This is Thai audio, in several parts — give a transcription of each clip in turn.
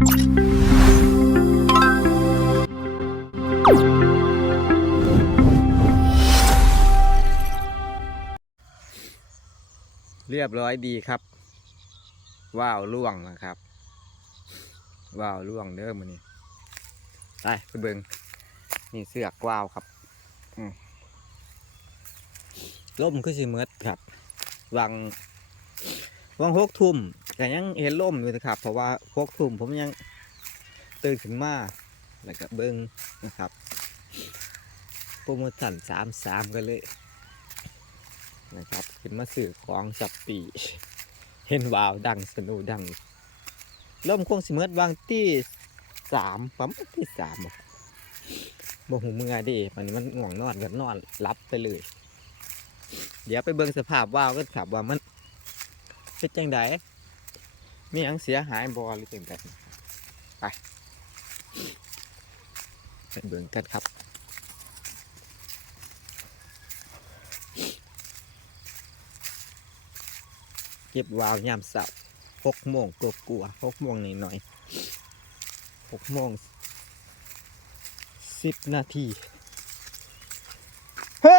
เรียบร้อยดีครับ ว้าวล่วงนะครับ ว้าวล่วงเด้อมันนี่ไปไปเบิงนี่เสือกว้าวครับล่มคือสิเมิดครับ วังวังหกทุ่ม แต่ยังเห็นล่มอยู่นะครับ เพราะว่าหกทุ่มผมยังตื่นขึ้นมาแล้วก็เบิ้งนะครับโปรโมชั่นสามสามกันเลยนะครับขึ้นมาสื่อของสับปีเห็นวาวดังสนูดังล่มคงสิเมิดวางที่สามปั๊มที่สามบ่ครับบ่หูมือเดิวันนี้มันง่วงนอนกันนอนรับไปเลย เดี๋ยวไปเบิ่งสภาพวาวกันครับว่ามันเป็นจังได มีหยังเสียหายบ่หรือจังไดไปไปเบิ่งกันครับเก็บวาวยามเสาร์หกโมงกลัวกลัวหกโมงหน่อยหน่อยๆหกโมงสิบนาที เฮ้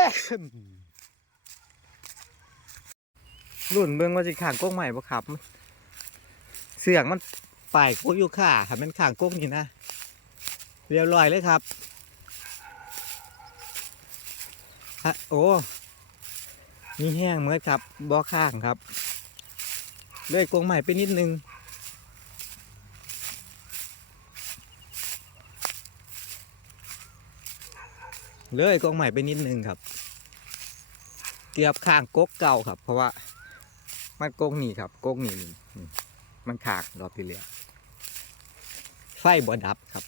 รุ่นเบิ่งว่าสิขางกกใหม่ปะครับ เสียงมันป่ายโคกอยู่ค่าค่ะมันขางกกนี่นะ เรียบร้อยเลยครับฮะโอ้มีแห้งเหมือนครับบ่อข้างครับเลื่อยกรงใหม่ไปนิดนึงเลื่อยกรงใหม่ไปนิดนึงครับ เกียบข้างกกเก่าครับ เพราะว่ามันกกนี่ครับกกนี่นี่ มันขากรอบที่เหลือไฟบ่ดับครับ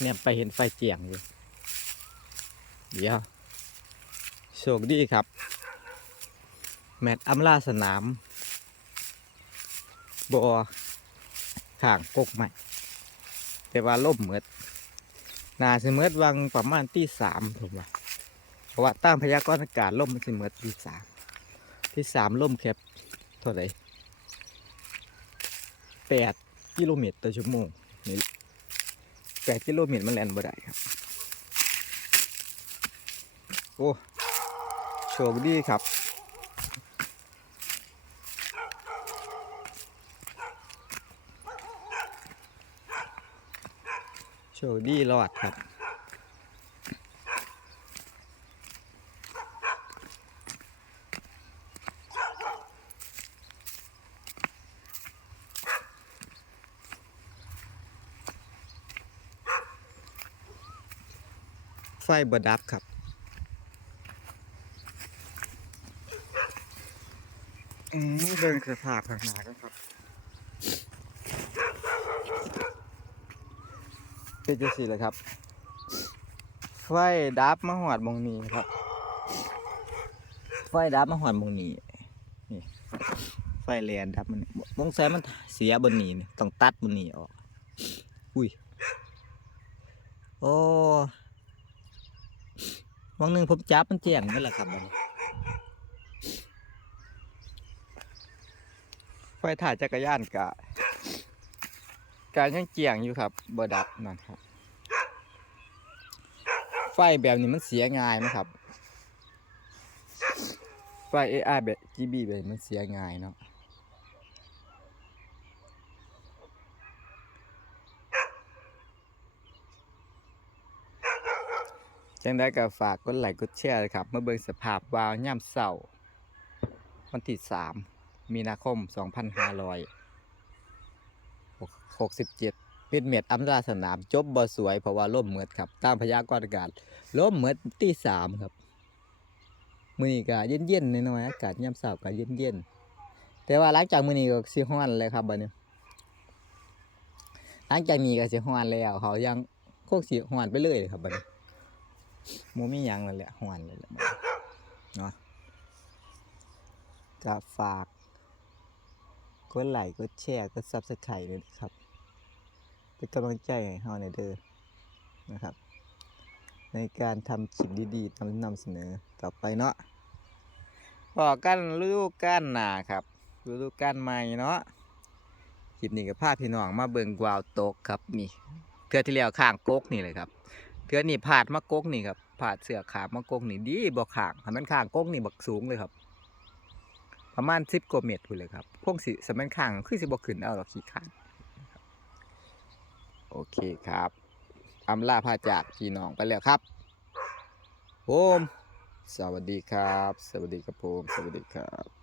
เนี่ยไปเห็นไฟเจียงอยู่ เดี๋ยวโชคดีครับ แมตช์อำลาสนามบอข้างกกใหม่ แต่ว่าล่มเหมือดนาสิเมือดวังประมาณตีสามผมว่าเพราะว่าตามพยากรณ์อากาศล่มมันสิเมือดตีสามที่สามล่มแคบเท่าไหร่ แปดกิโลเมตรต่อชั่วโมงนี่แปดกิโลเมตรมันแล่นบ่ได้ครับ โอ้โชคดีครับโชคดีรอดครับ ฟบดับครับอืมเดินสภาพข้างหน้ากันครับเป็นจังสี่เลยครับ ไฟดับมาหอดมองนี้ครับ ไฟดับมาหอดมองนี้นี่ไฟแลนดับมันวงแสมันเสียบนนี้ต้องตัดบนนี้ออก อุ้ย โอ้ วังหนึ่งผมจับมันแจ้งนี่แหละครับไฟถ่ายจักรยานกะการยังเจียงอยู่ครับบดับนั่นครับ ไฟแบบนี้มันเสียง่ายไหมครับ ไฟ AI แบบ GB แบบมันเสียง่ายเนาะ จังได้ก็ฝากกดไลค์กดแชร์ครับ เมาเบิ่งสภาพวาวย่ำเสาร์วันที่3มีนาคม 2500 67 เป็นเม็ดอำลาสนาม จบบ่สวย เพราะว่าล่มเหมือดครับ ตามพยากรณ์อากาศล่มเหมือดตีสามครับ มือนี้ก็เย็นๆหน่อยๆอากาศยามเช้าก็เย็นๆ แต่ว่าหลังจากมือนี้ก็สิร้อนเลยครับบัดนี้หลังจากนี้ก็สิร้อนแล้ว เขายังโคงสิร้อนไปเลยครับบัดนี้ บ่มีหยังแล้วแหละร้อนเลยแหละเนาะก็ฝากกดไลค์กดแชร์กด Subscribe ด้วยนะครับ เป็นกำลังใจให้เฮาในเด้อนะครับ ในการทำคลิปดีๆนำนำเสนอต่อไปเนาะพอกันฤดูกาลหนาครับฤดูกาลใหม่เนาะคลิปนี้ก็พาพี่น้องมาเบิ่งกวาวตกครับนี่เทื่อที่แล้วข้างกกนี่เลยครับ เทื่อนี้พาดมากกนี่ครับพาดเสือขามากกนี่ดีบ่ข้างมันขางกกนี่บักสูงเลยครับ ประมาณ10กว่าเมตรพุ่นเลยครับพวกสิสมันขางคือสิบ่ขึ้นเอาหรอกขี้ข้านโอเคครับอำลาพาจากพี่น้องไปแล้วครับผมสวัสดีครับ สวัสดีครับผมสวัสดีครับ